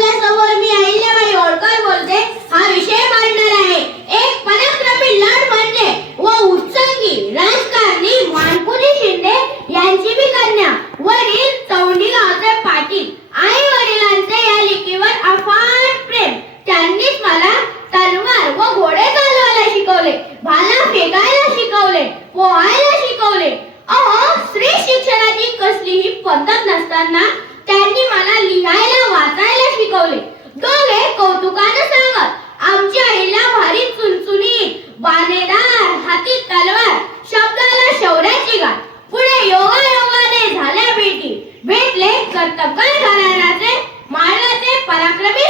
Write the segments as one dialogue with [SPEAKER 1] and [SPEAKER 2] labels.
[SPEAKER 1] आपल्यासमोर मी अहिल्याबाई होळकर बोलते. हा विषय मांडणार आहे. एक पराक्रमी लढ म्हणजे व उत्संगी राजकारणी मानकुनी शिंदे यांची मी कन्या वडील चौंडी गावचे पाटील. आई वडिलांचे या लेकीवर अफाट प्रेम. त्यांनीच मला तलवार व घोडे चालवायला शिकवले भाला फेकायला शिकवले पोहायला शिकवले. अहो स्त्री शिक्षणाची कसलीही पद्धत नसताना त्यांनी मला लिहायला वाचायला शिकवले. दोघे कौतुकाने सांगत आमच्या आईला भारी चुनचुनी बाणेदार हाती तलवार शब्दाला शौर्याची गाठ पुढे योगा योगाने झाल्या भेटी. भेटले कर्तबगार घराण्याचे माळव्याचे पराक्रमी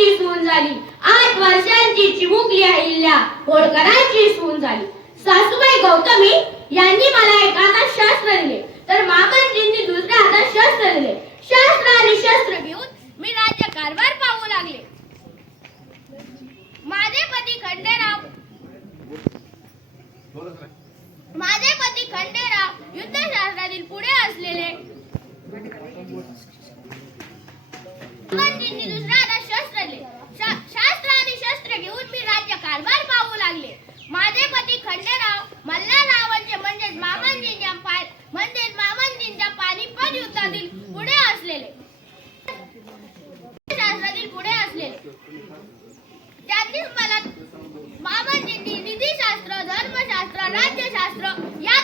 [SPEAKER 1] होळकरांची सून झाली. आठ वर्षांची चिमुकली अहिल्या होळकरांची सून झाली. सासूबाई गौतमी यांनी मला एका हातात शस्त्र दिले. तर मामाजींनी दुसऱ्या हातात शस्त्र दिले. शस्त्र आणि शस्त्र घेऊन मी राज्य कारभार पाहू लागले. माझे पती खंडेराव माझे पती खंडेराव युद्धशास्त्रातील पुढे असलेले मामांजींनी दुसऱ्या हातात शस्त्र दिले शा- शास्त्र आणि शस्त्र घेऊन मी राज्य कारभार पाहू लागले माझे पती खंडेराव मल्हाररावांचे म्हणजेच मामांजींच्या पाय म्हणजेच मामांजींच्या पानिपत युद्धातील पुढे असलेले शास्त्रातील पुढे असले. त्यांनीच मला मामांजींनी निधीशास्त्र धर्मशास्त्र राज्यशास्त्र या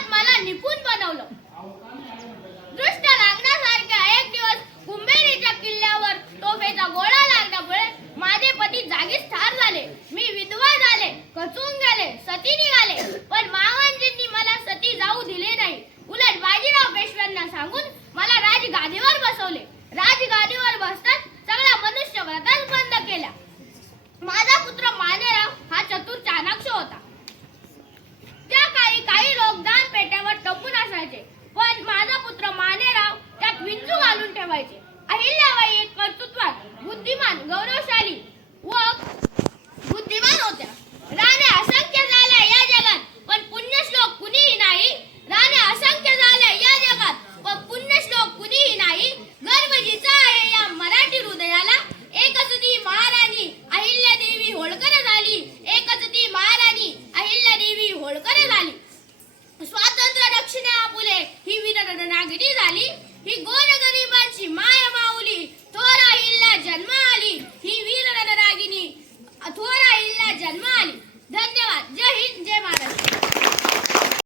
[SPEAKER 1] झाली स्वातंत्र्य